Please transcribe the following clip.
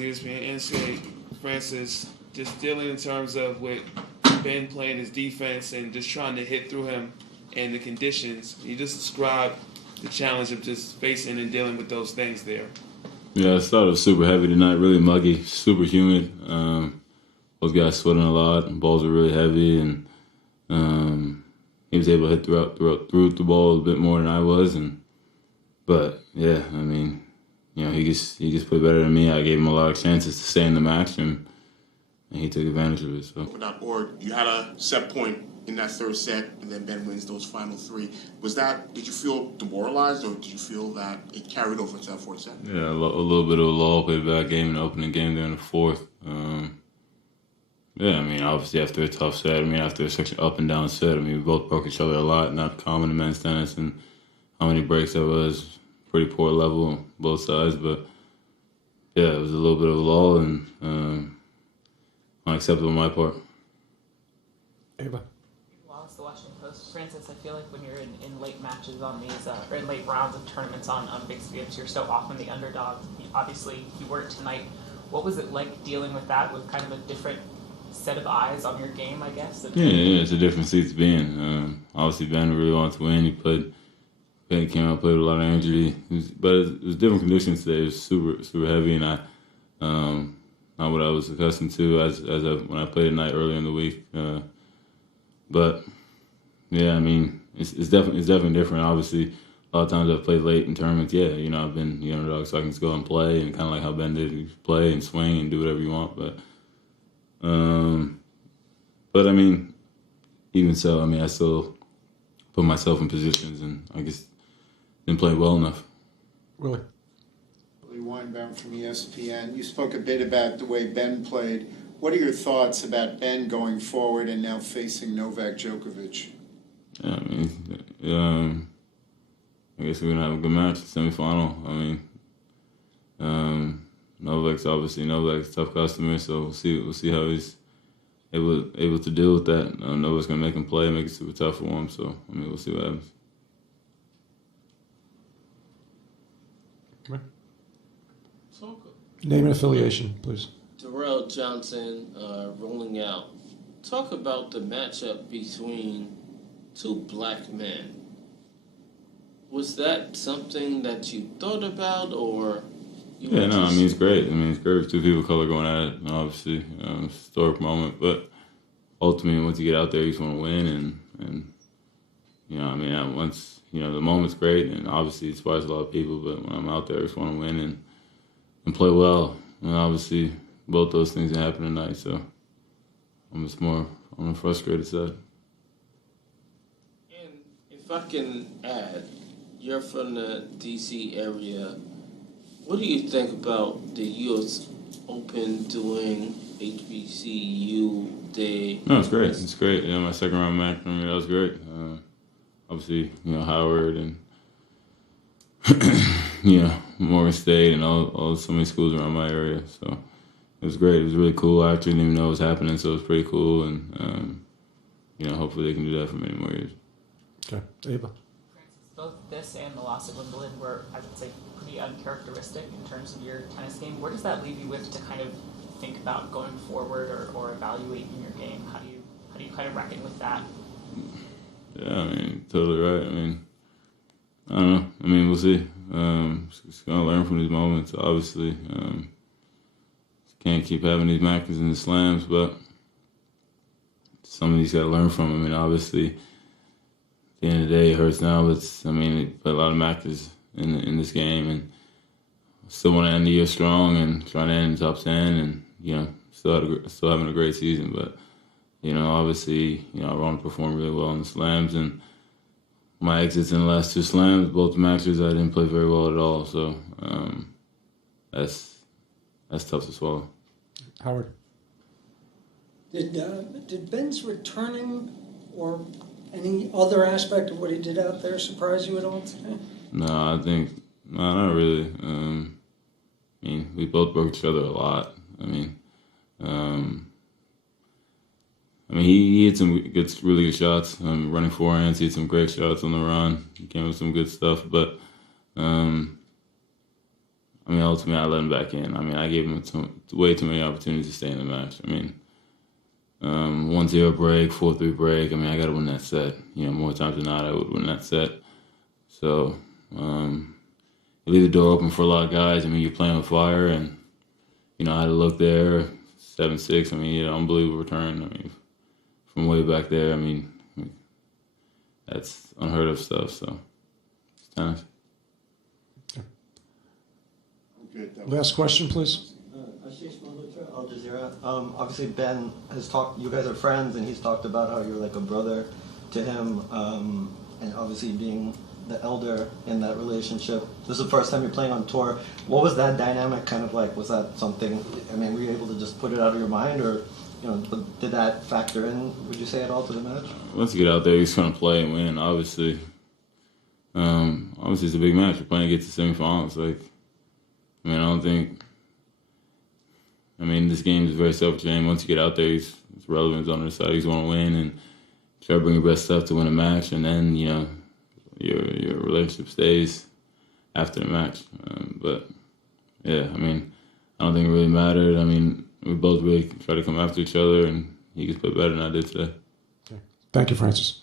ESPN NCAA, Francis, just dealing in terms of with Ben playing his defense and just trying to hit through him and the conditions. You just described the challenge of just facing and dealing with those things there. Yeah, I thought it was super heavy tonight, really muggy, super humid. Those guys sweating a lot, and balls were really heavy, and he was able to hit through the ball a bit more than I was. But yeah, I mean, he just played better than me. I gave him a lot of chances to stay in the match, and he took advantage of it. So. Or you had a set point in that third set, and then Ben wins those final three. Did you feel demoralized, or did you feel that it carried over into that fourth set? Yeah, a little bit of a lull. Played a bad game in the opening game there in the fourth. Yeah, I mean, obviously after a tough set, after such an up and down set, we both broke each other a lot, not common in men's tennis, and how many breaks there was, pretty poor level on both sides, but yeah, it was a little bit of a lull and unacceptable on my part. Ava. Well, it's the Washington Post. Francis, I feel like when you're in late matches on these, or in late rounds of tournaments on big stages, you're so often the underdog. Obviously, you weren't tonight. What was it like dealing with that, with kind of a different set of eyes on your game, I guess? Yeah, it's a different seat to be in. Obviously, Ben really wanted to win. Ben came out, played with a lot of energy. But it was different conditions today. It was super, super heavy, and not what I was accustomed to when I played at night earlier in the week. But yeah, I mean, it's definitely different. Obviously, a lot of times I've played late in tournaments. Yeah, I've been the underdog, so I can just go and play, and kind of like how Ben did, you play and swing and do whatever you want. But I mean, even so, I still put myself in positions, and I guess didn't play well enough. Willie. Willie Weinbaum from ESPN. You spoke a bit about the way Ben played. What are your thoughts about Ben going forward and now facing Novak Djokovic? Yeah, I guess we're gonna have a good match, semifinal. Novak's a tough customer, so we'll see how he's able to deal with that. Novak's gonna make him play, make it super tough for him. So we'll see what happens. Name and affiliation, please. Darrell Johnson rolling out. Talk about the matchup between two black men. Was that something that you thought about, or? It's great. It's great with two people of color going at it. Obviously, historic moment, but ultimately, once you get out there, you just want to win, and once the moment's great, and obviously it inspires a lot of people. But when I'm out there, I just want to win and play well. And obviously, both those things happen tonight, so I'm just more on the frustrated side. And if I can add, you're from the D.C. area. What do you think about the U.S. Open doing HBCU Day? No, it's great. It's great. Yeah, my second round match, that was great. Obviously, Howard and Morgan State and so many schools around my area. So it was great. It was really cool. I actually didn't even know it was happening, so it was pretty cool. And hopefully they can do that for many more years. Okay, Ava. Both this and the loss at Wimbledon were, I would say, pretty uncharacteristic in terms of your tennis game. Where does that leave you with to kind of think about going forward or evaluating your game? How do you kind of reckon with that? Yeah, totally right. I don't know. We'll see. Just gonna learn from these moments. Obviously, can't keep having these matches and the slams, but some of these got to learn from. Obviously, at the end of the day, it hurts now, but they play a lot of matches in this game, and still want to end the year strong and trying to end in the top 10, and still having a great season. But obviously, I want to perform really well in the slams, and my exits in the last two slams, both matches, I didn't play very well at all. So that's tough to swallow. Howard. Did Ben's returning or any other aspect of what he did out there surprise you at all today? No, not really. We both broke each other a lot. He had some really good shots. Running forehands, he had some great shots on the run. He came with some good stuff, but I mean, ultimately, I let him back in. I mean, I gave him way too many opportunities to stay in the match. I mean, 1-0 break, 4-3 break. I mean, I got to win that set. You know, more times than not, I would win that set. So, you leave the door open for a lot of guys. I mean, you're playing with fire, and, you know, I had to look there, 7-6. I mean, you know, unbelievable return. I mean, from way back there, I mean, that's unheard of stuff. So, it's tennis. Good. Last question, please. Ashish Malhotra, Al Jazeera. Obviously, Ben has talked. You guys are friends, and he's talked about how you're like a brother to him, and obviously being the elder in that relationship. This is the first time you're playing on tour. What was that dynamic kind of like? Was that something? I mean, were you able to just put it out of your mind, or did that factor in? Would you say at all to the match? Once you get out there, he's going to play and win. Obviously, it's a big match. We're playing to get to semifinals. Like, I mean, I don't think. I mean, this game is very self-contained. Once you get out there, it's relevant on the side. He's want to win and try to bring your best stuff to win a match, and then your relationship stays after the match. But yeah, I mean, I don't think it really mattered. I mean, we both really tried to come after each other, and he just played better than I did today. Thank you, Francis.